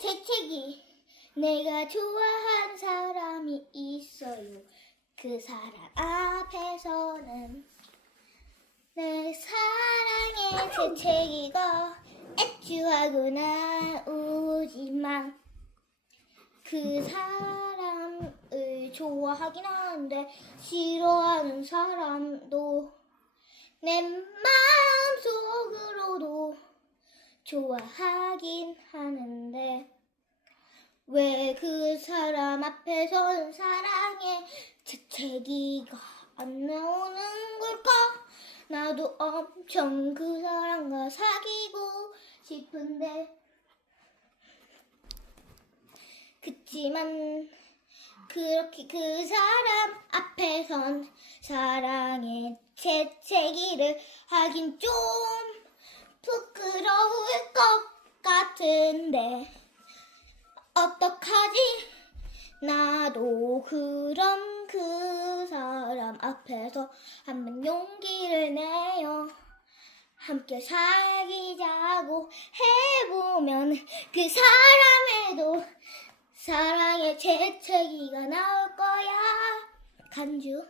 재채기. 내가 좋아하는 사람이 있어요. 그 사람 앞에서는 내 사랑의 재채기가 애주하고 나오지만 그 사람을 좋아하긴 하는데 싫어하는 사람도 내 마음속으로도 좋아하긴 하는데 왜 그 사람 앞에서는 사랑의 재채기가 안 나오는 걸까? 나도 엄청 그 사람과 사귀고 싶은데 그치만 그렇게 그 사람 앞에선 사랑의 재채기를 하긴 좀 부끄러울 것 같은데 어떡하지? 나도 그럼 그 사람 앞에서 한번 용기를 내요. 함께 사귀자고 해보면 그 사람에도 사랑의 재채기가 나올 거야. 간주